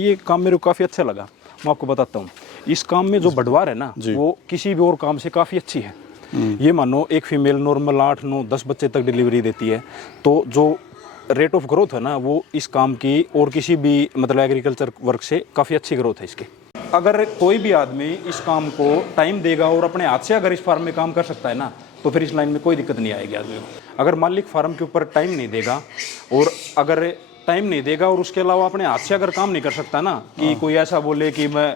ये काम मेरे को काफ़ी अच्छा लगा। मैं आपको बताता हूँ, इस काम में जो बढ़वार है ना वो किसी भी और काम से काफ़ी अच्छी है। ये मानो एक फीमेल नॉर्मल 8, 9, 10 बच्चे तक डिलीवरी देती है, तो जो रेट ऑफ ग्रोथ है ना वो इस काम की और किसी भी मतलब एग्रीकल्चर वर्क से काफ़ी अच्छी ग्रोथ है इसकी। अगर कोई भी आदमी इस काम को टाइम देगा और अपने हाथ से अगर इस फार्म में काम कर सकता है ना, तो फिर इस लाइन में कोई दिक्कत नहीं आएगी आदमी को। अगर मालिक फार्म के ऊपर टाइम नहीं देगा और उसके अलावा अपने हाथ से अगर काम नहीं कर सकता ना, कि कोई ऐसा बोले कि मैं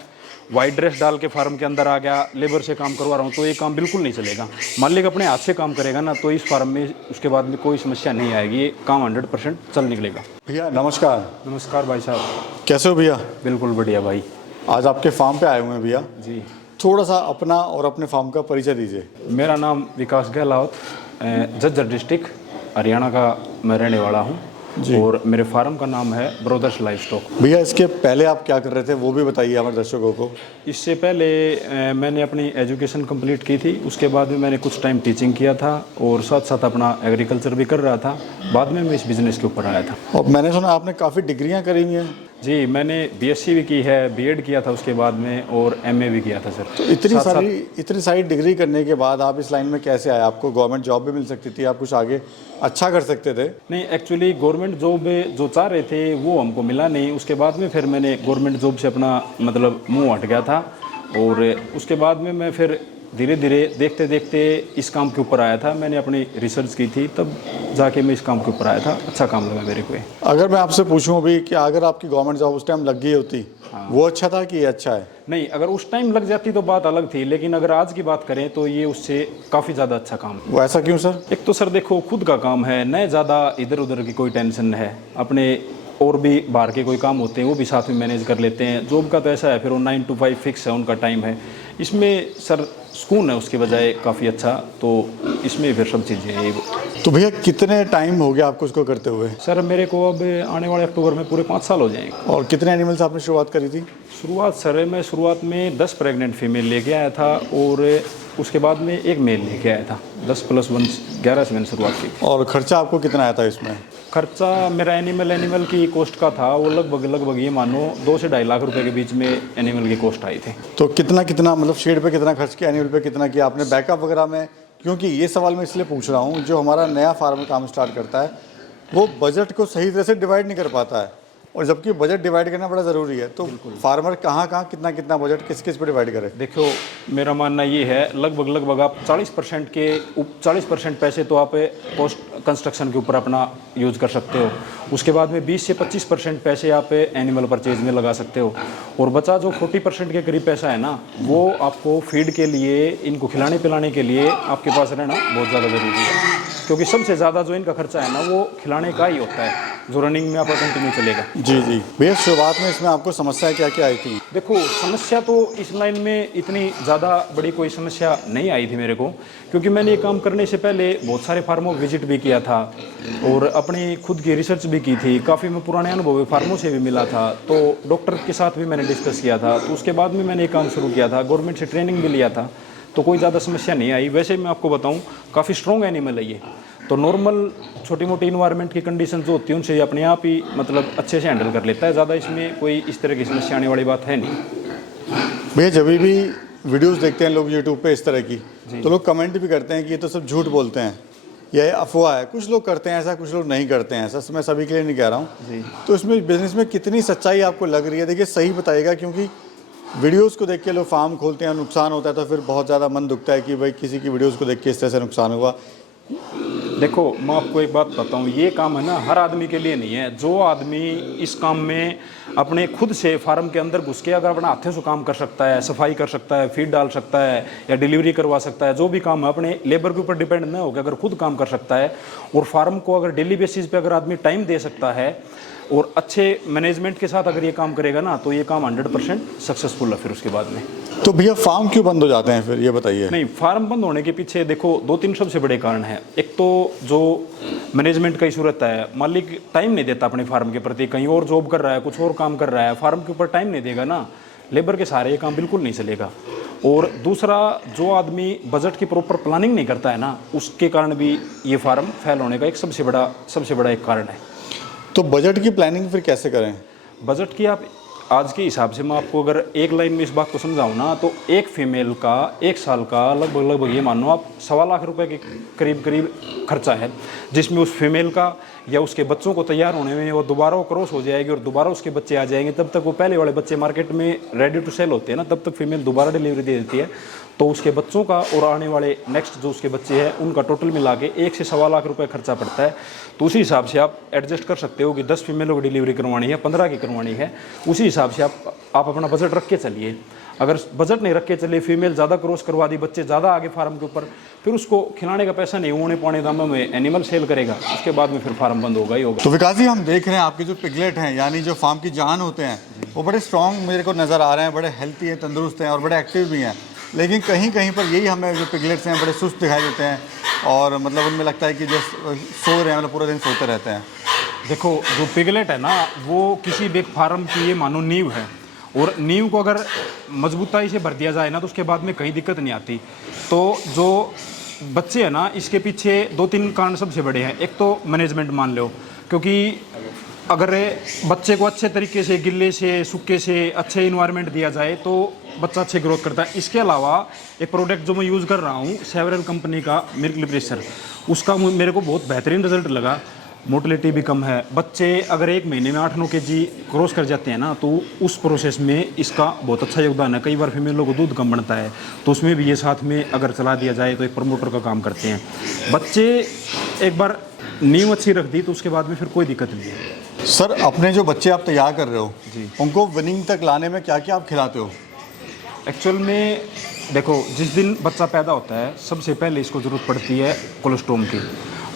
वाइट ड्रेस डाल के फार्म के अंदर आ गया, लेबर से काम करवा रहा हूँ, तो ये काम बिल्कुल नहीं चलेगा। मालिक अपने हाथ से काम करेगा ना, तो इस फार्म में उसके बाद में कोई समस्या नहीं आएगी, ये काम 100% चल निकलेगा। भैया नमस्कार। नमस्कार भाई साहब। कैसे हो भैया? बिल्कुल बढ़िया भाई। आज आपके फार्म पे आए हुए हैं भैया जी। थोड़ा सा अपना और अपने फार्म का परिचय दीजिए। मेरा नाम विकास गहलावत, झज्जर डिस्ट्रिक्ट हरियाणा का मैं रहने वाला हूँ और मेरे फार्म का नाम है ब्रोदर्स लाइफ स्टॉक। भैया इसके पहले आप क्या कर रहे थे वो भी बताइए हमारे दर्शकों को। इससे पहले मैंने अपनी एजुकेशन कंप्लीट की थी, उसके बाद में मैंने कुछ टाइम टीचिंग किया था और साथ साथ अपना एग्रीकल्चर भी कर रहा था। बाद में मैं इस बिज़नेस के ऊपर आया था। और मैंने सुना आपने काफ़ी डिग्रियां करी हुई हैं। जी, मैंने बीएससी भी की है, बीएड किया था उसके बाद में, और एमए भी किया था सर। तो इतनी सारी डिग्री करने के बाद आप इस लाइन में कैसे आए? आपको गवर्नमेंट जॉब भी मिल सकती थी, आप कुछ आगे अच्छा कर सकते थे। नहीं, एक्चुअली गवर्नमेंट जॉब जो चाह रहे थे वो हमको मिला नहीं। उसके बाद में फिर मैंने गवर्नमेंट जॉब से अपना मतलब मुंह हट गया था, और उसके बाद में मैं फिर धीरे धीरे देखते देखते इस काम के ऊपर आया था। मैंने अपनी रिसर्च की थी, तब जाके मैं इस काम के ऊपर आया था। अच्छा काम लगा मेरे को। अगर मैं आपसे पूछूं अभी कि अगर आपकी गवर्नमेंट जॉब उस टाइम लग गई होती, वो अच्छा था कि ये अच्छा है? नहीं, अगर उस टाइम लग जाती तो बात अलग थी, लेकिन अगर आज की बात करें तो ये उससे काफ़ी ज़्यादा अच्छा काम है। वो ऐसा क्यों सर? एक तो सर देखो, खुद का काम है, न ज़्यादा इधर उधर की कोई टेंशन है। अपने और भी बाहर के कोई काम होते हैं वो भी साथ में मैनेज कर लेते हैं। जॉब का तो ऐसा है, फिर वो 9 to 5 फिक्स है, उनका टाइम है। इसमें सर सुकून है उसके बजाय काफ़ी अच्छा, तो इसमें फिर सब चीज़ें हैं। तो भैया कितने टाइम हो गया आपको इसको करते हुए? सर मेरे को अब आने वाले अक्टूबर में पूरे 5 साल हो जाएंगे। और कितने एनिमल्स आपने शुरुआत करी थी? मैं शुरुआत में 10 प्रेग्नेंट फीमेल लेके आया था, और उसके बाद में एक मेल लेके आया था। 10 + 1 11 से मैंने शुरुआत की। और खर्चा आपको कितना आया था इसमें? खर्चा मेरा एनिमल की कॉस्ट का था, वो लगभग ये मानो 2 से 2.5 लाख रुपए के बीच में एनिमल की कॉस्ट आई थी। तो कितना मतलब शेड पे कितना खर्च किया, एनिमल पे कितना किया आपने, बैकअप वगैरह में? क्योंकि ये सवाल मैं इसलिए पूछ रहा हूँ, जो हमारा नया फार्मर काम स्टार्ट करता है वो बजट को सही तरह से डिवाइड नहीं कर पाता है, और जबकि बजट डिवाइड करना बड़ा ज़रूरी है। तो फार्मर कहाँ कितना बजट किस पे डिवाइड करे? देखो, मेरा मानना ये है, लगभग आप 40% पैसे तो आप पोस्ट कंस्ट्रक्शन के ऊपर अपना यूज़ कर सकते हो। उसके बाद में 20 से 25% पैसे आप एनिमल परचेज में लगा सकते हो, और बचा जो 40% के करीब पैसा है ना, वो आपको फीड के लिए, इनको खिलाने पिलाने के लिए आपके पास रहना बहुत ज़्यादा ज़रूरी है। क्योंकि सबसे ज़्यादा जो इनका खर्चा है ना वो खिलाने का ही होता है, जो रनिंग में आपका कंटिन्यू चलेगा। जी भैया, शुरुआत में इसमें आपको समस्याएं क्या क्या आई थी? देखो, समस्या तो इस लाइन में इतनी ज़्यादा बड़ी कोई समस्या नहीं आई थी मेरे को, क्योंकि मैंने ये काम करने से पहले बहुत सारे फार्मों को विजिट भी किया था और अपनी खुद की रिसर्च भी की थी। काफ़ी मैं पुराने अनुभवी फार्मों से भी मिला था, तो डॉक्टर के साथ भी मैंने डिस्कस किया था। तो उसके बाद में मैंने ये काम शुरू किया था, गवर्नमेंट से ट्रेनिंग भी लिया था, तो कोई ज़्यादा समस्या नहीं आई। वैसे मैं आपको बताऊँ, काफ़ी स्ट्रॉन्ग एनिमल है ये, तो नॉर्मल छोटी मोटी इन्वायरमेंट की कंडीशन जो होती है उनसे अपने आप ही मतलब अच्छे से हैंडल कर लेता है। ज़्यादा इसमें कोई इस तरह की समस्या आने वाली बात है नहीं। भैया जब भी वीडियोस देखते हैं लोग यूट्यूब पे इस तरह की, तो लोग कमेंट भी करते हैं कि ये तो सब झूठ बोलते हैं, ये अफवाह है। कुछ लोग करते हैं ऐसा, कुछ लोग नहीं करते हैं ऐसा। मैं सभी के लिए नहीं कह रहा हूँ। तो इसमें बिजनेस में कितनी सच्चाई आपको लग रही है? देखिए सही बताइएगा, क्योंकि वीडियोस को देख के लोग फार्म खोलते हैं, नुकसान होता है तो फिर बहुत ज़्यादा मन दुखता है कि भाई किसी की वीडियोस को देख के इस तरह से नुकसान हुआ। देखो, मैं आपको एक बात बताता हूँ, ये काम है ना हर आदमी के लिए नहीं है। जो आदमी इस काम में अपने खुद से फार्म के अंदर घुस के अगर अपने हाथों से काम कर सकता है, सफाई कर सकता है, फीड डाल सकता है या डिलीवरी करवा सकता है, जो भी काम है अपने लेबर के ऊपर डिपेंड ना होकर अगर खुद काम कर सकता है, और फार्म को अगर डेली बेसिस पे अगर आदमी टाइम दे सकता है और अच्छे मैनेजमेंट के साथ अगर ये काम करेगा ना, तो ये काम 100% सक्सेसफुल है फिर उसके बाद में। तो भैया फार्म क्यों बंद हो जाते हैं फिर, ये बताइए? नहीं, फार्म बंद होने के पीछे देखो 2-3 सबसे बड़े कारण हैं। एक तो जो मैनेजमेंट का इशू रहता है, मालिक टाइम नहीं देता अपने फार्म के प्रति, कहीं और जॉब कर रहा है, कुछ और काम कर रहा है, फार्म के ऊपर टाइम नहीं देगा ना, लेबर के सहारे ये काम बिल्कुल नहीं चलेगा। और दूसरा, जो आदमी बजट की प्रॉपर प्लानिंग नहीं करता है ना, उसके कारण भी ये फार्म फेल होने का एक सबसे बड़ा एक कारण है। तो बजट की प्लानिंग फिर कैसे करें? बजट की आप आज के हिसाब से मैं आपको अगर एक लाइन में इस बात को समझाऊँ ना, तो एक फीमेल का 1 साल का लगभग ये मानो आप 1.25 लाख रुपए के करीब खर्चा है, जिसमें उस फीमेल का या उसके बच्चों को तैयार होने में वो दोबारा वो क्रॉस हो जाएगी और दोबारा उसके बच्चे आ जाएंगे। तब तक वो पहले वाले बच्चे मार्केट में रेडी टू सेल होते हैं ना, तब तक फीमेल दोबारा डिलीवरी दे देती है। तो उसके बच्चों का और आने वाले नेक्स्ट जो उसके बच्चे हैं उनका टोटल मिला के 1 से 1.25 लाख रुपए खर्चा पड़ता है। तो उसी हिसाब से आप एडजस्ट कर सकते हो कि 10 फीमेलों की डिलीवरी करवानी है, 15 की करवानी है, उसी हिसाब से आप अपना बजट रख के चलिए। अगर बजट नहीं रख के चलिए, फीमेल ज़्यादा क्रॉस करवा दी, बच्चे ज़्यादा आगे फार्म के ऊपर, फिर उसको खिलाने का पैसा नहीं, होने पौने दामों में एनिमल सेल करेगा, उसके बाद में फिर फार्म बंद होगा ही होगा। तो विकास जी, हम देख रहे हैं आपके जो पिगलेट हैं, यानी जो फार्म की जान होते हैं, वो बड़े स्ट्रॉन्ग मेरे को नज़र आ रहे हैं, बड़े हेल्थी हैं, तंदुरुस्त हैं और बड़े एक्टिव भी हैं। लेकिन कहीं कहीं पर यही हमें जो पिगलेट्स हैं बड़े सुस्त दिखाई देते हैं और मतलब उनमें लगता है कि जो सो रहे हैं, मतलब पूरा दिन सोते रहते हैं। देखो, जो पिगलेट है ना, वो किसी भी फार्म की ये मानो नींव है, और नींव को अगर मजबूताई से भर दिया जाए ना, तो उसके बाद में कहीं दिक्कत नहीं आती। तो जो बच्चे हैं ना, इसके पीछे 2-3 कारण सबसे बड़े हैं। एक तो मैनेजमेंट मान लो, क्योंकि अगर बच्चे को अच्छे तरीके से, गिल्ले से, सूखे से, अच्छे इन्वायरमेंट दिया जाए तो बच्चा अच्छे ग्रोथ करता है। इसके अलावा एक प्रोडक्ट जो मैं यूज़ कर रहा हूँ, सेवरल कंपनी का मिल्क रिप्लेसर, उसका मेरे को बहुत बेहतरीन रिजल्ट लगा। मोटिलिटी भी कम है। बच्चे अगर 1 महीने में 8-9 kg क्रॉस कर जाते हैं ना, तो उस प्रोसेस में इसका बहुत अच्छा योगदान है। कई बार फीमेलों को दूध कम बनता है, तो उसमें भी ये साथ में अगर चला दिया जाए तो एक प्रमोटर का काम करते हैं। बच्चे एक बार नींव अच्छी रख दी तो उसके बाद में फिर कोई दिक्कत नहीं है। सर, अपने जो बच्चे आप तैयार कर रहे हो जी, उनको विनिंग तक लाने में क्या क्या आप खिलाते हो? एक्चुअल में देखो, जिस दिन बच्चा पैदा होता है सबसे पहले इसको ज़रूरत पड़ती है कोलेस्ट्रॉम की,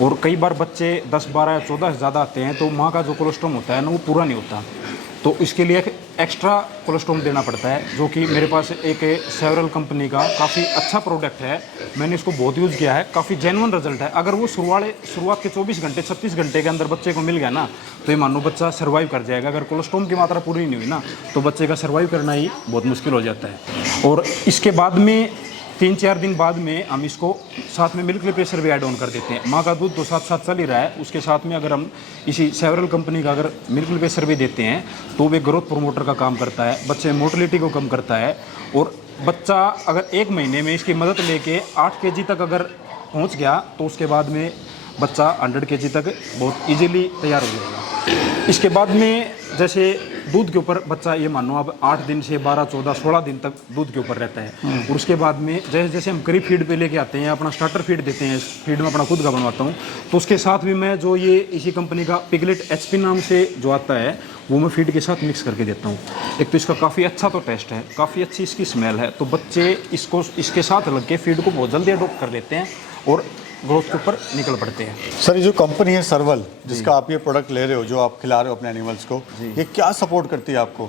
और कई बार बच्चे 10, 12 या 14 से ज़्यादा आते हैं तो माँ का जो कोलेस्ट्रॉम होता है ना, वो पूरा नहीं होता, तो इसके लिए एक एक्स्ट्रा कोलेस्ट्रॉम देना पड़ता है, जो कि मेरे पास एक सेवरल कंपनी का काफ़ी अच्छा प्रोडक्ट है। मैंने इसको बहुत यूज़ किया है, काफ़ी जेन्युइन रिजल्ट है। अगर वो शुरुआत के 24 घंटे 36 घंटे के अंदर बच्चे को मिल गया ना, तो ये मानो बच्चा सर्वाइव कर जाएगा। अगर कोलेस्ट्रॉम की मात्रा पूरी नहीं हुई ना, तो बच्चे का सर्वाइव करना ही बहुत मुश्किल हो जाता है। और इसके बाद में 3-4 दिन बाद में हम इसको साथ में मिल्क रिप्लेसर भी ऐड ऑन कर देते हैं। माँ का दूध तो साथ साथ चल ही रहा है, उसके साथ में अगर हम इसी सेवरल कंपनी का अगर मिल्क रिप्लेसर भी देते हैं तो वे ग्रोथ प्रोमोटर का काम करता है, बच्चे मोटिलिटी को कम करता है। और बच्चा अगर 1 महीने में इसकी मदद लेके 8 kg तक अगर पहुँच गया, तो उसके बाद में बच्चा 100 kg तक बहुत ईजीली तैयार हो जाएगा। इसके बाद में जैसे दूध के ऊपर बच्चा, ये मानो अब 8 दिन से 12, 14, 16 दिन तक दूध के ऊपर रहता है, और उसके बाद में जैसे जैसे हम करीब फीड पे लेके आते हैं, अपना स्टार्टर फीड देते हैं, फीड में अपना खुद का बनवाता हूँ, तो उसके साथ भी मैं जो ये इसी कंपनी का पिगलेट HP नाम से जो आता है, वो मैं फीड के साथ मिक्स करके देता हूँ। एक तो इसका काफ़ी अच्छा तो टेस्ट है, काफ़ी अच्छी इसकी स्मेल है, तो बच्चे इसके साथ लग के फीड को बहुत जल्दी अडोप्ट कर लेते हैं और ग्रोथ के ऊपर निकल पड़ते हैं। सर, ये जो कंपनी है सर्वल, जिसका आप ये प्रोडक्ट ले रहे हो, जो आप खिला रहे हो अपने एनिमल्स को, ये क्या सपोर्ट करती है आपको?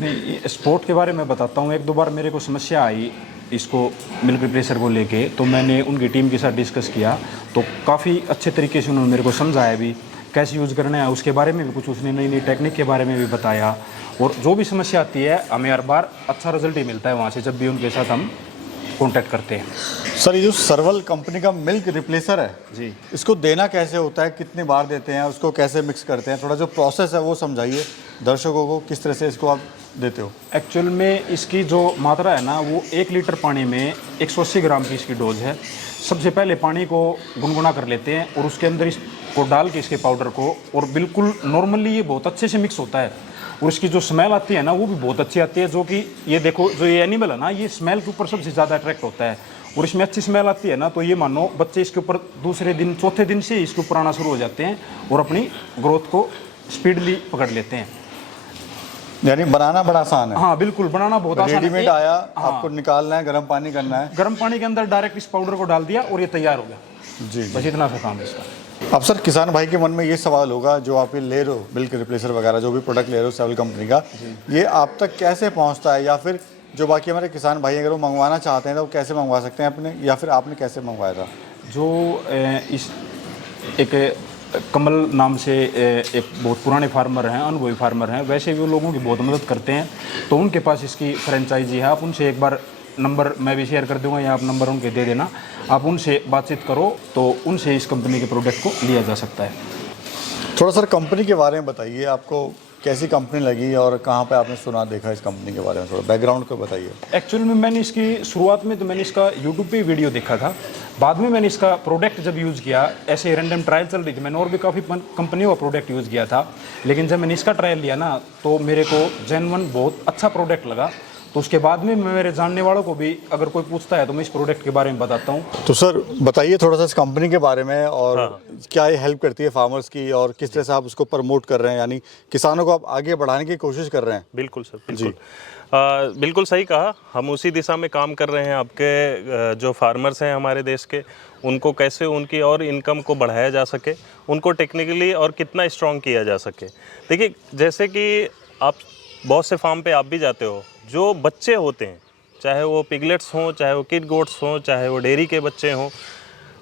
नहीं, स्पोर्ट के बारे में बताता हूँ। 1-2 बार मेरे को समस्या आई इसको मिल्क रिप्लेसर को लेके, तो मैंने उनकी टीम के साथ डिस्कस किया, तो काफ़ी अच्छे तरीके से उन्होंने मेरे को समझाया भी कैसे यूज़ करना है, उसके बारे में भी कुछ उसने नई नई टेक्निक के बारे में भी बताया। और जो भी समस्या आती है हमें हर बार अच्छा रिजल्ट ही मिलता है वहाँ से, जब भी उनके साथ हम कॉन्टैक्ट करते हैं। सर, ये जो सर्वल कंपनी का मिल्क रिप्लेसर है जी, इसको देना कैसे होता है, कितनी बार देते हैं, उसको कैसे मिक्स करते हैं, थोड़ा जो प्रोसेस है वो समझाइए दर्शकों को, किस तरह से इसको आप देते हो? एक्चुअल में इसकी जो मात्रा है ना, वो 1 लीटर पानी में 180 ग्राम की इसकी डोज है। सबसे पहले पानी को गुनगुना कर लेते हैं और उसके अंदर इसको डाल के इसके पाउडर को, और बिल्कुल नॉर्मली ये बहुत अच्छे से मिक्स होता है, और इसकी जो स्मेल आती है ना, वो भी बहुत अच्छी आती है। जो कि ये देखो, जो ये एनिमल है ना, ये स्मेल के ऊपर सबसे ज़्यादा अट्रैक्ट होता है, और इसमें अच्छी स्मेल आती है ना, तो ये मानो बच्चे इसके ऊपर दूसरे दिन, चौथे दिन से इसके ऊपर आना शुरू हो जाते हैं और अपनी ग्रोथ को स्पीडली पकड़ लेते हैं। यानी बनाना बड़ा आसान है? हाँ बिल्कुल, बनाना बहुत आसान है। रेडीमेड आया, आपको निकालना है, गर्म पानी करना है, गर्म पानी के अंदर डायरेक्ट इस पाउडर को डाल दिया और ये तैयार हो गया। जी, बस इतना सा काम है इसका। अब सर, किसान भाई के मन में ये सवाल होगा, जो आप ये ले रहे हो मिल्क रिप्लेसर वगैरह, जो भी प्रोडक्ट ले रहे हो सेवरल कंपनी का, ये आप तक कैसे पहुंचता है, या फिर जो बाकी हमारे किसान भाई अगर वो मंगवाना चाहते हैं तो वो कैसे मंगवा सकते हैं अपने, या फिर आपने कैसे मंगवाया था? जो इस एक कमल नाम से एक बहुत पुराने फार्मर हैं, अनुभवी फार्मर हैं, वैसे भी वो लोगों की बहुत मदद करते हैं, तो उनके पास इसकी फ्रेंचाइजी है। आप उनसे एक बार, नंबर मैं भी शेयर कर दूंगा, या आप नंबर उनके दे देना, आप उनसे बातचीत करो तो उनसे इस कंपनी के प्रोडक्ट को लिया जा सकता है। थोड़ा सर कंपनी के बारे में बताइए, आपको कैसी कंपनी लगी और कहाँ पे आपने सुना देखा इस कंपनी के बारे में, थोड़ा बैकग्राउंड को बताइए। एक्चुअल में मैंने इसकी शुरुआत में तो मैंने इसका यूट्यूब पे वीडियो देखा था, बाद में मैंने इसका प्रोडक्ट जब यूज़ किया, ऐसे रैंडम ट्रायल चल रही थी, मैंने और भी काफ़ी कंपनियों का प्रोडक्ट यूज़ किया था, लेकिन जब मैंने इसका ट्रायल लिया ना तो मेरे को जेन्युइन बहुत अच्छा प्रोडक्ट लगा। तो उसके बाद में मैं मेरे जानने वालों को भी अगर कोई पूछता है तो मैं इस प्रोडक्ट के बारे में बताता हूँ। तो सर बताइए थोड़ा सा इस कंपनी के बारे में, और क्या ये हेल्प करती है फार्मर्स की, और किस तरह से आप उसको प्रमोट कर रहे हैं, यानी किसानों को आप आगे बढ़ाने की कोशिश कर रहे हैं। बिल्कुल सर, बिल्कुल बिल्कुल सही कहा। हम उसी दिशा में काम कर रहे हैं। आपके जो फार्मर्स हैं हमारे देश के, उनको कैसे उनकी और इनकम को बढ़ाया जा सके, उनको टेक्निकली और कितना स्ट्रॉन्ग किया जा सके। देखिए, जैसे कि आप बहुत से फार्म पे आप भी जाते हो, जो बच्चे होते हैं, चाहे वो पिगलेट्स हों, चाहे वो किड गोट्स हों, चाहे वो डेयरी के बच्चे हों,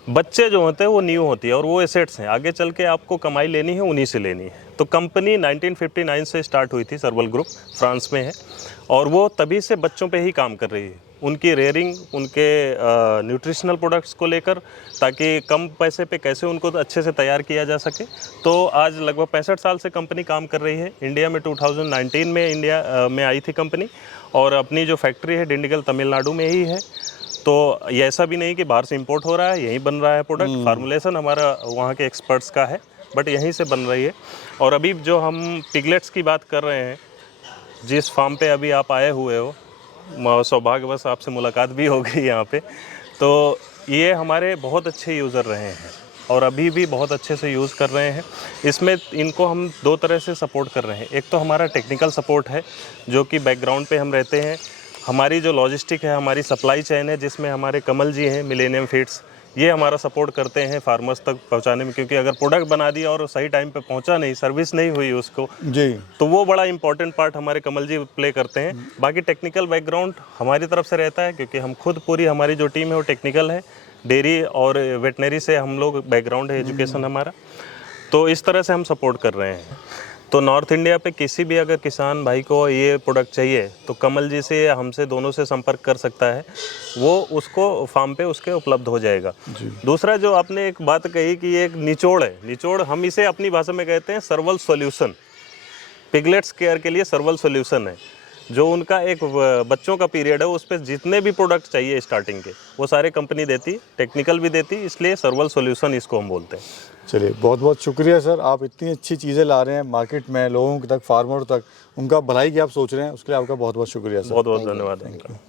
बच्चे जो होते हैं वो न्यू होती है और वो एसेट्स हैं। आगे चल के आपको कमाई लेनी है, उन्हीं से लेनी है। तो कंपनी 1959 से स्टार्ट हुई थी, सर्वल ग्रुप फ्रांस में है, और वो तभी से बच्चों पे ही काम कर रही है, उनकी रेयरिंग, उनके न्यूट्रिशनल प्रोडक्ट्स को लेकर, ताकि कम पैसे पे कैसे उनको अच्छे से तैयार किया जा सके। तो आज लगभग 65 साल से कंपनी काम कर रही है। इंडिया में 2019 में इंडिया में आई थी कंपनी, और अपनी जो फैक्ट्री है डिंडीगल तमिलनाडु में ही है। तो ये ऐसा भी नहीं कि बाहर से इंपोर्ट हो रहा है, यहीं बन रहा है प्रोडक्ट। फार्मुलेशन हमारा वहाँ के एक्सपर्ट्स का है, बट यहीं से बन रही है। और अभी जो हम पिगलेट्स की बात कर रहे हैं, जिस फार्म पे अभी आप आए हुए हो, सौभाग्यवश आपसे मुलाकात भी हो गई यहाँ पे, तो ये हमारे बहुत अच्छे यूज़र रहे हैं और अभी भी बहुत अच्छे से यूज़ कर रहे हैं। इसमें इनको हम दो तरह से सपोर्ट कर रहे हैं। एक तो हमारा टेक्निकल सपोर्ट है, जो कि बैकग्राउंड पे हम रहते हैं। हमारी जो लॉजिस्टिक है, हमारी सप्लाई चेन है, जिसमें हमारे कमल जी हैं, मिलेनियम फीड्स, ये हमारा सपोर्ट करते हैं फार्मर्स तक पहुंचाने में। क्योंकि अगर प्रोडक्ट बना दिया और सही टाइम पे पहुंचा नहीं, सर्विस नहीं हुई उसको जी, तो वो बड़ा इंपॉर्टेंट पार्ट हमारे कमल जी प्ले करते हैं। बाकी टेक्निकल बैकग्राउंड हमारी तरफ से रहता है, क्योंकि हम खुद पूरी हमारी जो टीम है वो टेक्निकल है। डेयरी और वेटनरी से हम लोग बैकग्राउंड है, एजुकेशन हमारा। तो इस तरह से हम सपोर्ट कर रहे हैं। तो नॉर्थ इंडिया पे किसी भी अगर किसान भाई को ये प्रोडक्ट चाहिए तो कमल जी से या हमसे दोनों से संपर्क कर सकता है, वो उसको फार्म पे उसके उपलब्ध हो जाएगा। दूसरा, जो आपने एक बात कही कि ये एक निचोड़ है, निचोड़ हम इसे अपनी भाषा में कहते हैं सर्वल सॉल्यूशन। पिगलेट्स केयर के लिए सर्वल सॉल्यूशन है। जो उनका एक बच्चों का पीरियड है, उस पर जितने भी प्रोडक्ट चाहिए स्टार्टिंग के, वो सारे कंपनी देती, टेक्निकल भी देती, इसलिए सर्वल सॉल्यूशन इसको हम बोलते हैं। चलिए, बहुत बहुत शुक्रिया सर, आप इतनी अच्छी चीज़ें ला रहे हैं मार्केट में, लोगों तक, फार्मर तक, उनका भलाई की आप सोच रहे हैं, उसके लिए आपका बहुत बहुत शुक्रिया सर। बहुत बहुत धन्यवाद।